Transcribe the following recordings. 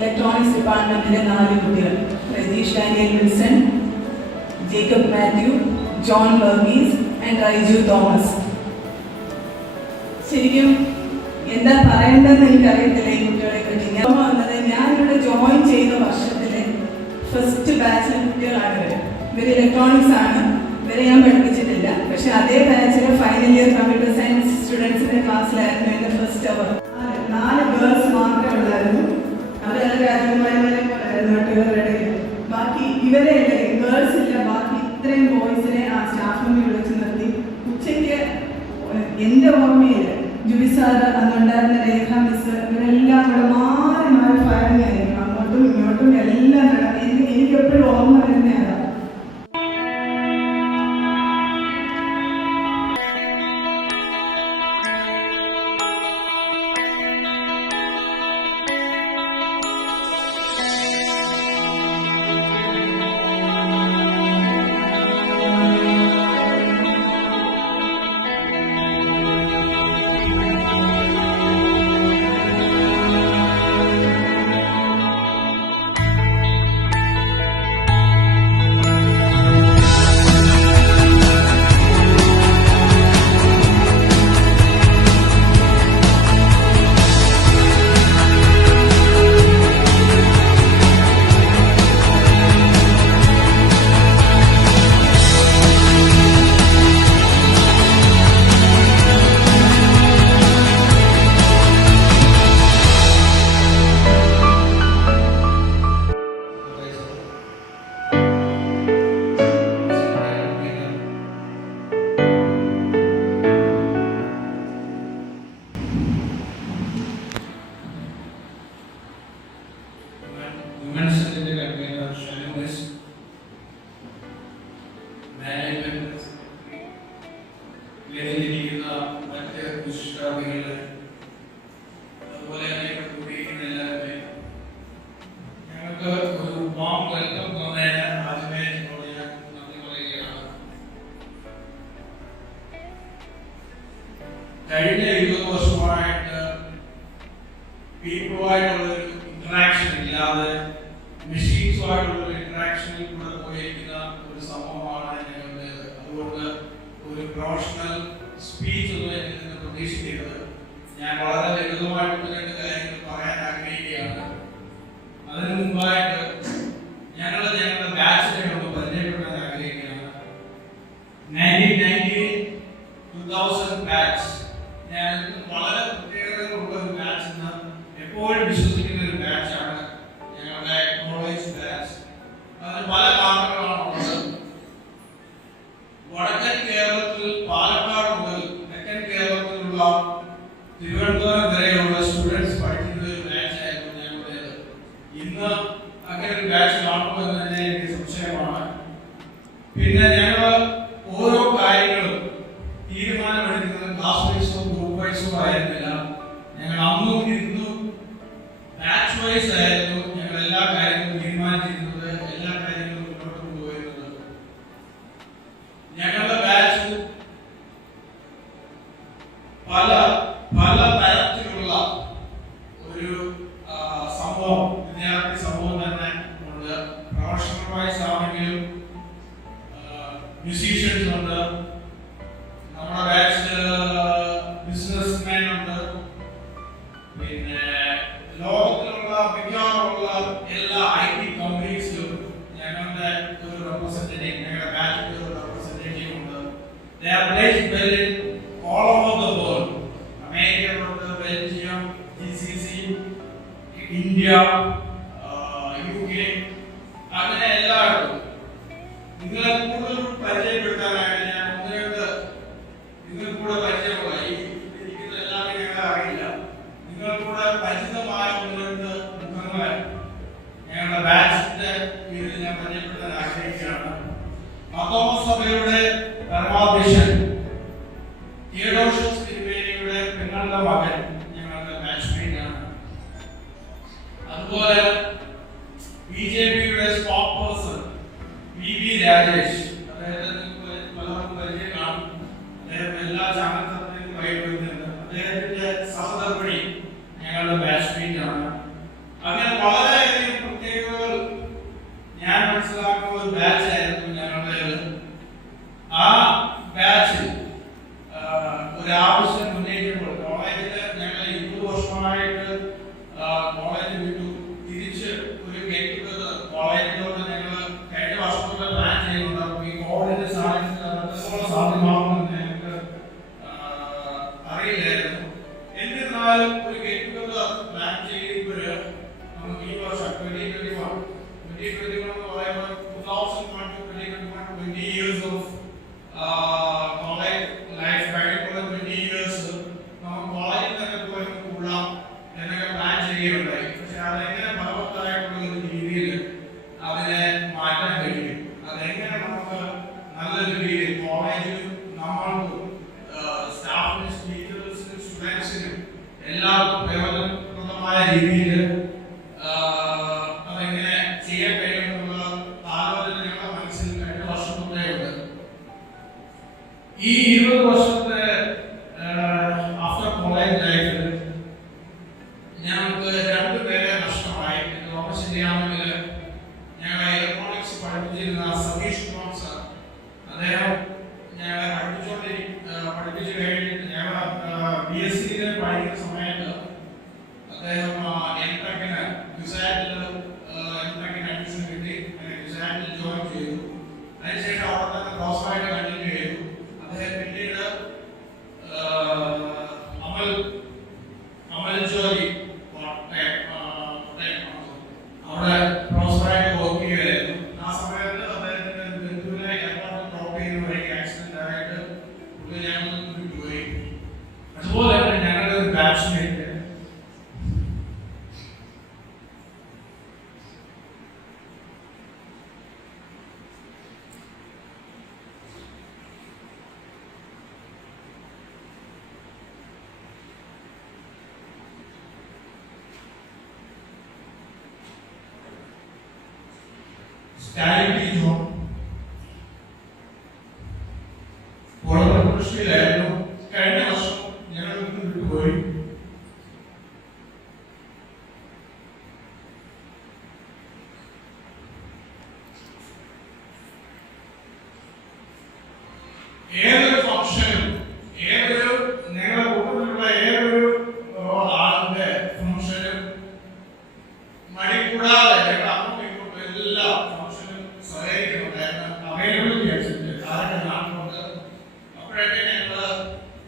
Electronics Department in Ayur, Rajesh Daniel Wilson, Jacob Matthew, John Verghese, and Raju Thomas. ശരിക്കും എന്താ പറയേണ്ടതെന്ന് എനിക്കറിയത്തില്ല ഈ കുട്ടികളെ പറ്റി. ഞാനിവിടെ ജോയിൻ ചെയ്ത വർഷത്തിലെ ഫസ്റ്റ് ബാച്ചിലെ കുട്ടികളാണ് ഇവർ ഇലക്ട്രോണിക്സ് ആണ്. ഇവരെ ഞാൻ പഠിപ്പിച്ചിട്ടില്ല. പക്ഷെ അതേ ബാച്ചിലെ ഫൈനൽ ഇയർ കമ്പ്യൂട്ടർ സയൻസ് സ്റ്റുഡൻസിന്റെ ക്ലാസ്സിലായിരുന്നു എൻ്റെ ഫസ്റ്റ് അവർ. 4 ഗേൾസ് മാത്രമേ ഉള്ളായിരുന്നു. അവരെല്ലാം രാജകുമാരിമാരെ പോലായിരുന്നു മറ്റുള്ളവരുടെ. ബാക്കി ഇവരെ ഗേൾസ് ഇല്ല. ബാക്കി ഇത്രയും ബോയ്സിനെ ആ സ്റ്റാഫ് റൂമിൽ വിളിച്ച് നിർത്തി ഉച്ചയ്ക്ക് എൻ്റെ ഓർമ്മയിൽ ജുബി സാറ് അന്നുണ്ടായിരുന്ന രേഖ മിസ് ഇവരെല്ലാം കൂടെ മാറി മാറി ഫയറിങ് ആയിരിക്കും. അങ്ങോട്ടും ഇങ്ങോട്ടും എല്ലാം നടക്കും. എനിക്ക് എപ്പോഴും ഓർമ്മ വരുന്നതാണ്. Womencell in the convener, journalist, management, വേദിയിലിരിക്കുന്ന മറ്റ് വിശിഷ്ടാതിഥികളെ, അതുപോലെ തന്നെ കൂടിയിരിക്കുന്ന എല്ലാവരുമേ, ഞങ്ങൾക്ക് ഒരു വാം വെൽക്കം തന്നതിന് ആദ്യമേ നിങ്ങളോട് ഞാൻ നന്ദി പറയുകയാണ്. കഴിഞ്ഞ 20 വർഷമായിട്ട് പീപ്പിളുമായിട്ടുള്ളൊരു ഇന്ററാക്ഷൻ ഇല്ലാതെ മെഷീൻസുമായിട്ടുള്ള ഇന്ററാക്ഷനിൽ കൂടെ പോയിരിക്കുന്ന ഒരു സംഭവമാണ് ഞങ്ങളുടേത്. അതുകൊണ്ട് ഒരു പ്രൊഫഷണൽ സ്പീച്ച് ഒന്നും എന്നിൽ നിന്ന് പ്രതീക്ഷിക്കരുത്. ഞാൻ വളരെ ലളിതമായിട്ടുള്ള 2 കാര്യങ്ങൾ പറയാൻ ആഗ്രഹിക്കുകയാണ്. അതിനു മുമ്പായിട്ട് ഞങ്ങളുടെ ബാച്ചിനെ ഒന്ന് പരിചയപ്പെടാൻ ആഗ്രഹിക്കുകയാണ്. 1990-2000 ബാച്ച്. ഞാൻ വളരെ പ്രത്യേകതകളുള്ള ഒരു ബാച്ച് എന്ന് എപ്പോഴും വിശ്വസിക്കുന്ന ഒരു ബാച്ചാണ് ഞങ്ങളുടെ കോളേജ് ബാച്ച്. അതിന് പല കാരണങ്ങളാണുള്ളത്. വടക്കൻ കേരളത്തിൽ പാലക്കാട് മുതൽ തെക്കൻ കേരളത്തിലുള്ള തിരുവനന്തപുരം വരെയുള്ള സ്റ്റുഡൻസ് പഠിക്കുന്ന ഒരു ബാച്ചായിരുന്നു ഞങ്ങളുടേത്. ഇന്ന് അങ്ങനെ ഒരു ബാച്ച് കാണുമോ എന്ന് തന്നെ എനിക്ക് സംശയമാണ്. പിന്നെ ഞങ്ങൾ ഓരോ കാര്യങ്ങളും തീരുമാനമെടുക്കുന്നത് ക്ലാസ് വൈസോ ഗ്രൂപ്പ് വൈസോ ആയിരുന്നില്ല. ഞങ്ങൾ അന്നും ഇന്നും ബാച്ച് വൈസ് ആയിരുന്നു ഞങ്ങൾ എല്ലാ കാര്യങ്ങളും തീരുമാനിച്ചിരുന്നത്, എല്ലാ കാര്യങ്ങളും മുന്നോട്ട് കൊണ്ടുപോയിരുന്നത്. ഞങ്ങളുടെ ബാച്ച് പല തരത്തിലുള്ള ഒരു സംഭവം, വിദ്യാർത്ഥി സമൂഹം തന്നെ ഉണ്ട്. പ്രൊഫഷണൽ വൈസ് ആണെങ്കിലും മ്യൂസീഷ്യൻസ് ഉണ്ട്, നമ്മുടെ ബാച്ചില് ബിസിനസ്മാൻ ഉണ്ട്, പിന്നെ ലോകത്തിലുള്ള മിക്കവാറുള്ള എല്ലാ IT കമ്പനീസിലും ഞങ്ങളുടെ ഒരു റെപ്രസെന്റേറ്റീവ്, ഞങ്ങളുടെ ബാച്ചിന്റെ ഒരു റെപ്രസെന്റേറ്റീവ് ഉണ്ട്. They are based all over the world. അമേരിക്കയിലുണ്ട്, ബെൽജിയം, GCC, ഇന്ത്യ, UK, അങ്ങനെ എല്ലായിടത്തും. നിങ്ങളെ കൂടുതൽ പരിചയപ്പെടുത്താനായിട്ട് ഞാൻ നിങ്ങൾ കൂടെ പരിചയമുള്ള ഇരിക്കുന്ന എല്ലാവരും ഞങ്ങളെ അറിയില്ല. നിങ്ങൾ കൂടെ പരിചിതമായ 1-2 മുഖങ്ങളെ ഞങ്ങളുടെ ബാച്ചിന്റെ കീഴിൽ ഞാൻ പരിചയപ്പെടുത്താൻ ആഗ്രഹിക്കുകയാണ്. മർത്തോമ സഭയുടെ പരമാധ്യക്ഷൻ തിരുവേനിയുടെ പെങ്ങളുടെ മകൻ ഞങ്ങളുടെ ബാച്ച്മേറ്റാണ്. അതുപോലെ BJPയുടെ സ്പോക്ക് പേഴ്സൺ VV രാജേഷ്, അദ്ദേഹത്തെ പലർക്കും പരിചയം കാണും. അദ്ദേഹം എല്ലാ ചാനലിലും വരുന്നുണ്ട്. അദ്ദേഹത്തിന്റെ സഹധർമ്മിണി ഞങ്ങളുടെ ബാച്ച്മേറ്റ് ആണ്. അങ്ങനെ വളരെ ബാച്ച് ഒരാവശ്യം ഉന്നയിക്കുമ്പോൾ കോളേജിൽ ഞങ്ങൾ 20 വർഷമായിട്ട് കോളേജ് വിട്ടു തിരിച്ച് ഒരു കോളേജിലോട്ട് ഞങ്ങൾ കഴിഞ്ഞ വർഷത്തോടെ പ്ലാൻ ചെയ്യുന്നുണ്ട്. അപ്പോൾ ഈ കോളേജിന്റെ സാധ്യമാകുമെന്ന് ഞങ്ങൾക്ക് അറിയില്ലായിരുന്നു. എന്നിരുന്നാലും ഒരു ഗെറ്റ് ടുഗദർ പ്ലാൻ ചെയ്യുമ്പോൾ നമുക്ക് ഈ വർഷം 2021 എന്ന് പറയുമ്പോൾ 2001 to 2021 20 years of college life കഴിഞ്ഞുള്ള 20 years നമുക്ക് കോളേജിൽ തന്നെ പോയി കൂടാം എന്നൊക്കെ പ്ലാൻ ചെയ്യുകയുണ്ടായി. പക്ഷെ അതെങ്ങനെ ഫലവത്തായിട്ടുള്ള ഒരു രീതിയിൽ അതിനെ മാറ്റാൻ കഴിയും, അതെങ്ങനെ നമുക്ക് നല്ലൊരു രീതിയിൽ കോളേജിലും നമ്മൾക്കും സ്റ്റാഫിനും ടീച്ചേഴ്സിനും സ്റ്റുഡൻസിനും എല്ലാവർക്കും പ്രയോജനപ്രദമായ രീതിയിൽ അതെങ്ങനെ ചെയ്യാൻ കഴിയുമെന്നുള്ള ആലോചന ഞങ്ങളുടെ മനസ്സിൽ കഴിഞ്ഞ വർഷം മുതലേ ഉണ്ട്. ഈ 20 വർഷത്തെ ആഫ്റ്റർ കോളേജ് ലൈഫിൽ ഞങ്ങൾക്ക് 2 പേരെ നഷ്ടമായി. ഓർമ്മ ശരിയാണെങ്കിൽ ഞങ്ങളെ ഇലക്ട്രോണിക്സ് പഠിപ്പിച്ചിരുന്ന സതീഷ് കുമാർ സാർ, അദ്ദേഹം ഞങ്ങളെ പഠിപ്പിച്ചു കഴിഞ്ഞിട്ട് ഞങ്ങൾ BSc പഠിക്കുന്ന സമയത്ത് അദ്ദേഹം എംടെക്കിന് അഡ്മിഷൻ കിട്ടി. ഗുജറാത്തിൽ ജോയിൻ ചെയ്തു. അതിനുശേഷം അവിടെ തന്നെ ക്രോസായിട്ട് കണ്ടിന്യൂ ചെയ്തു. അദ്ദേഹം പിന്നീട് അമൽ ജോലി അവിടെ പ്രോസറായിട്ട് വർക്ക് ചെയ്യുകയായിരുന്നു. ആ സമയത്ത് അദ്ദേഹത്തിന്റെ ബന്ധുവിനെ എയർപോർട്ടിൽ ഡ്രോപ്പ് ചെയ്യുന്നവരേക്ക് ആക്സിഡന്റ് ആയിട്ട് പുള്ളി ഞങ്ങൾ വിട്ടുപോയി. അതുപോലെ തന്നെ ഞങ്ങളുടെ ഒരു ബാച്ച്മേറ്റ് കൃഷിയിലായിരുന്നു. കഴിഞ്ഞ വർഷം ഞങ്ങൾ വിട്ടുപോയി. ഏതൊരു ഫംഗ്ഷനും ഞങ്ങളുടെ കൂട്ടത്തിലുള്ള ഏതൊരു ആളിന്റെ ഫംഗ്ഷനും മണിക്കൂടാതെ ഞങ്ങൾ അങ്ങോട്ടും ഇങ്ങോട്ടും എല്ലാ ഫംഗ്ഷനും സഹകരിക്കുന്നുണ്ടായിരുന്നു. അവൈലബിലിറ്റി അനുസരിച്ച് ആരുടെ നാട്ടിലുണ്ട് അപ്പോഴൊക്കെ ഞങ്ങൾ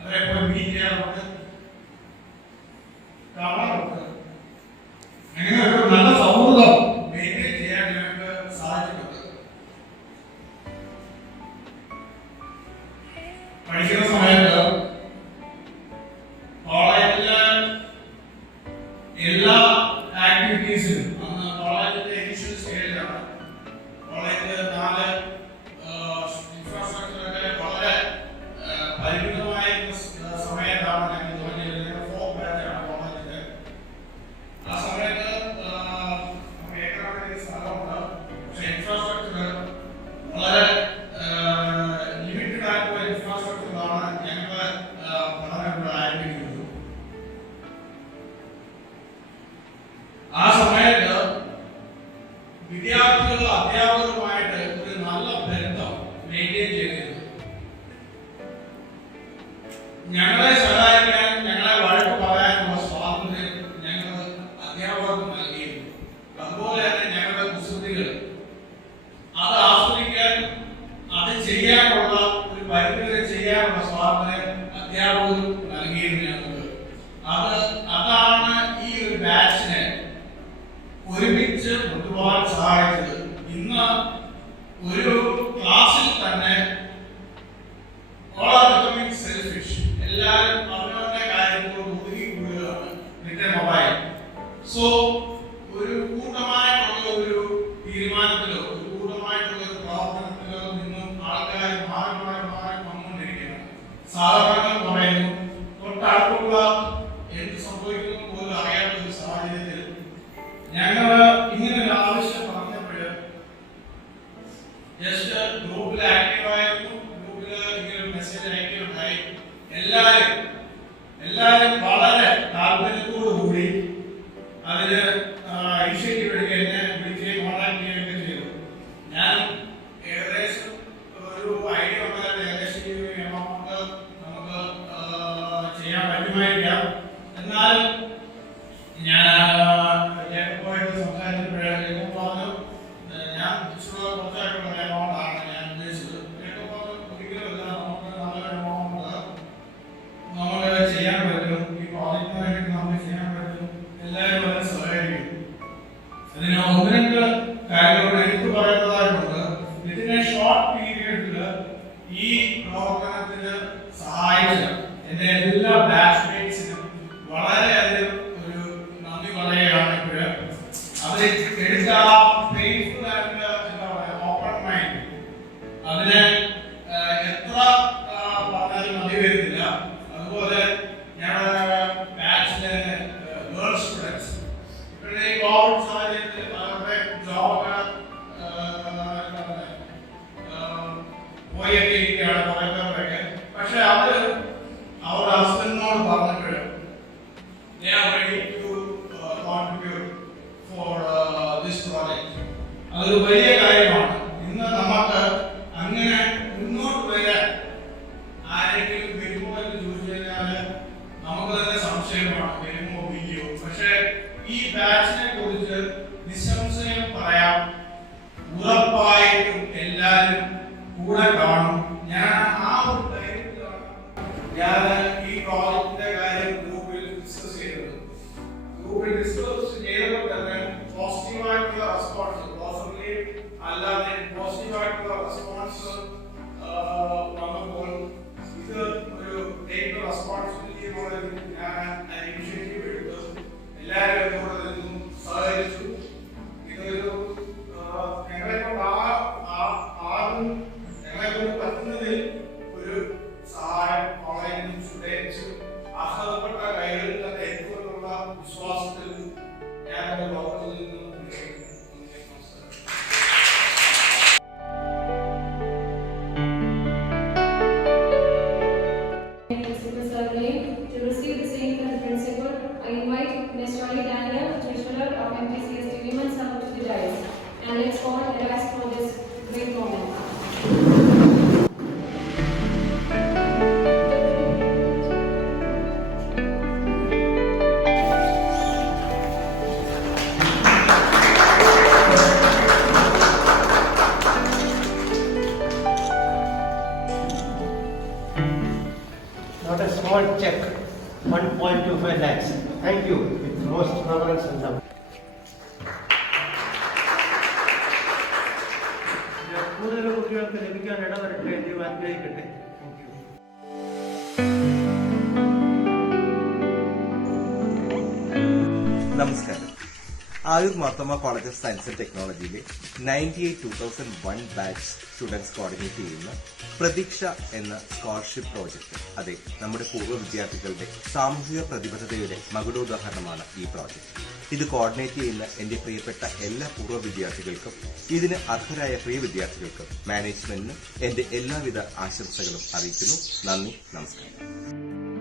അവരെ പോയി മീറ്റ് ചെയ്യാറുണ്ട്, കാണാറുണ്ട്. അങ്ങനെ ഒരു നല്ല സൗഹൃദം മെയിൻറ്റെയിൻ ചെയ്യാൻ ഞങ്ങൾക്ക് സാധിച്ചിട്ടുണ്ട്. പഠിക്കുന്ന സമയത്ത് കോളേജിലെ എല്ലാ ആക്ടിവിറ്റീസിനും അന്ന് കോളേജിന്റെ ഇനിഷ്യൽ സ്റ്റേജിലാണ്. കോളേജിൽ 4 ഇൻഫ്രാസ്ട്രക്ചറൊക്കെ വളരെ പരിമിതമായിരുന്ന സമയത്താണ് ഞങ്ങൾ ജോയിൻ ചെയ്തത്. 4th ബാച്ചാണ് കോളേജിന്റെ. ആ സമയത്ത് നമുക്ക് ഏക്കറക്കണക്കിന് സ്ഥലമുണ്ട്. പക്ഷെ ഇൻഫ്രാസ്ട്രക്ചർ വളരെ ലിമിറ്റഡ് ആയിട്ടുള്ള ഇൻഫ്രാസ്ട്രക്ചറാണ് ഞങ്ങളുടെ പഠനങ്ങൾ ആരംഭിക്കുന്നത്. ആ സമയത്ത് വിദ്യാർത്ഥികളും അധ്യാപകരുമായിട്ട് ഒരു നല്ല ബന്ധം മെയിൻറ്റെയിൻ ചെയ്തിരുന്നു. ഞങ്ങളെ സഹായിക്കാനും ഞങ്ങളെ വഴക്ക് പറയാനുള്ള സ്വാതന്ത്ര്യം ഞങ്ങൾ അധ്യാപകർക്ക് നൽകിയിരുന്നു. അതുപോലെ തന്നെ ഞങ്ങളുടെ കുസൃതികൾ അത് ആസ്വദിക്കാൻ, അത് ചെയ്യാനുള്ള ഒരു പരിമിതി ചെയ്യാനുള്ള സ്വാതന്ത്ര്യം അധ്യാപകർ നൽകിയിരുന്നു ഞങ്ങൾക്ക്. അതാണ് ഈ ഒരു ബാച്ചിനെ ഒരുമിച്ച് കൊണ്ടുപോകാൻ സഹായിച്ചത്. ഇന്ന് ഒരു ക്ലാസ്സിൽ തന്നെ എല്ലാവരും അവനവന്റെ കാര്യങ്ങളോട് ഒതുങ്ങിക്കൂടുകയാണ് വിത്ത് മൊബൈൽ. സോ ഒരു കൂട്ടമായിട്ടുള്ള ഒരു തീരുമാനത്തിലോ ഒരു കൂട്ടമായിട്ടുള്ള ഒരു പ്രവർത്തനത്തിലോ നിന്നും ആൾക്കാർ മാറി വന്നുകൊണ്ടിരിക്കുകയാണ്. സാധാരണ പറയുന്നു തൊട്ടടുത്തുള്ള എന്ത് സംഭവിക്കുന്നു പോലും അറിയാത്ത ഒരു സാഹചര്യത്തിൽ ഞങ്ങൾ ഇങ്ങനെ ഒരു ആവശ്യം പറഞ്ഞപ്പോൾ ജസ്റ്റ് ഗ്രൂപ്പിൽ ആക്റ്റീവ് ആയിരുന്നു. ഗ്രൂപ്പിൽ ഇങ്ങനെ ഒരു മെസ്സേജ് അയക്കുകയുണ്ടായി. എല്ലാവരും വളരെ താല്പര്യത്തോടു കൂടി അതിന് ഇനിഷ്യേറ്റീവ് എടുക്കുക, എന്നെ വിളിക്കുകയും കോൺടാക്ട് ചെയ്യുകയൊക്കെ ചെയ്തു. ഞാൻ ഏകദേശം ഒരു ഐഡിയ ഉണ്ടായിരുന്നു. ഏകദേശം അറിയുമായിരിക്കാം. എന്നാൽ ഞാൻ പോയിട്ട് സംസാരിച്ചപ്പോഴേക്കും പറഞ്ഞു ഞാൻ കുറച്ചായിട്ടുള്ള എമൗണ്ടാണ് ഞാൻ ഉദ്ദേശിച്ചത്. ഒരിക്കലും നമുക്ക് നല്ലൊരു എമൗണ്ട് നമ്മൾ ചെയ്യാൻ പറ്റും. ഈ പ്രോജക്റ്റിന് വേണ്ടി നമുക്ക് ചെയ്യാൻ പറ്റും. എല്ലാവരും വളരെ സഹായിക്കും. അതിന് ഒന്ന് രണ്ട് കാര്യങ്ങൾ എടുത്തു പറയുന്നതായിട്ടുണ്ട്. ഇതിന്റെ ഷോർട്ട് പീരിയഡിൽ ഈ പ്രവർത്തനത്തിന് സഹായിച്ച എന്റെ എല്ലാ ബാച്ച്മേറ്റ്സിനും വളരെയധികം ഒരു നന്ദി പറയുകയാണ്. ഇപ്പോഴ് അവർ എടുത്ത പെയിൻഫുൾ ആയിട്ടുള്ള എന്താ പറയുക ഓപ്പൺ മൈൻഡ് അതിനെ എത്ര പറഞ്ഞാലും മതി വരുന്നില്ല. അതുപോലെ ഞങ്ങളുടെ ബാച്ചിലെ ഗേൾ സ്റ്റുഡൻസ് ഇപ്പോഴത്തെ ഈ കോവിഡ് സാഹചര്യത്തിൽ അവരുടെ ജോബ് പോയൊക്കെ ഇരിക്കുകയാണ് കുറേപ്പേരൊക്കെ. പക്ഷെ അവരുടെ ഹസ്ബൻഡിനോട് പറഞ്ഞപ്പോഴും they are ready to contribute for this project. അതൊരു വലിയ കാര്യമാണ്. ഇന്ന് നമുക്ക് അങ്ങനെ മുന്നോട്ട് വരാൻ ആരെങ്കിലും വരുമോ എന്ന് ചോദിച്ചു കഴിഞ്ഞാൽ നമുക്ക് തന്നെ സംശയമാണ്, വരുമോ ഇല്ലയോ. പക്ഷെ ഈ ബാച്ചിനെ കുറിച്ച് നിസ്സംശയം പറയാം, ഉറപ്പായിട്ടും എല്ലാവരും കൂടെ കാണും. ഞാൻ ആ ഒരു ധൈര്യത്തിലാണ് ഞാൻ ഈ പ്രോജക്റ്റിന്റെ കാര്യം ഗ്രൂപ്പിൽ ഡിസ്കസ് ചെയ്തത്. ഗ്രൂപ്പിൽ ഡിസ്കസ് ചെയ്തപ്പോൾ തന്നെ പോസിറ്റീവായിട്ടുള്ള റെസ്പോൺസ്, പോസിബിലി അല്ലാതെ പോസിറ്റീവായിട്ടുള്ള റെസ്പോൺസ് വന്നപ്പോൾ ഇത് ഒരു ടേക്ക് റെസ്പോൺസിബിലിറ്റി എന്നുള്ള ഞാൻ ഇനിഷ്യേറ്റീവ് എടുത്തു. എല്ലാവരും എന്നോട് നിന്നും സഹകരിച്ചു. ഇതൊരു ഞങ്ങളെക്കൊണ്ട് പറ്റുന്നതിൽ ഒരു സഹായം കോളേജിൽ സ്റ്റുഡൻസും അർഹതപ്പെട്ട കൈകളിൽ തന്നെ എത്തുമെന്നുള്ള വിശ്വാസത്തിൽ ഞാൻ ലോകത്തിൽ നിന്നും to receive the same from the principal, I invite Ms. Treasurer of MTCST Womencell to the dais, and let's all rise for this great moment. Not a small check, 1.25 lakhs. Thank you. With most reverence and love. കൂടുതൽ കുട്ടികൾക്ക് ലഭിക്കാൻ ഇടവരട്ടെ എന്ന് ആഗ്രഹിക്കട്ടെ. നമസ്കാരം. Ayur Marthoma college of science and ടെക്നോളജിയിലെ 98-2001 batch students coordinate ചെയ്യുന്ന പ്രതീക്ഷ എന്ന scholarship project. അതെ, നമ്മുടെ പൂർവ്വ വിദ്യാർത്ഥികളുടെ സാമൂഹിക പ്രതിബദ്ധതയുടെ മകുടോദാഹരണമാണ് ഈ പ്രോജക്റ്റ്. ഇത് കോർഡിനേറ്റ് ചെയ്യുന്ന എന്റെ പ്രിയപ്പെട്ട എല്ലാ പൂർവ്വ വിദ്യാർത്ഥികൾക്കും ഇതിന് അർഹരായ പ്രിയ വിദ്യാർത്ഥികൾക്കും മാനേജ്മെന്റിനും എന്റെ എല്ലാവിധ ആശംസകളും അറിയിക്കുന്നു. നന്ദി, നമസ്കാരം.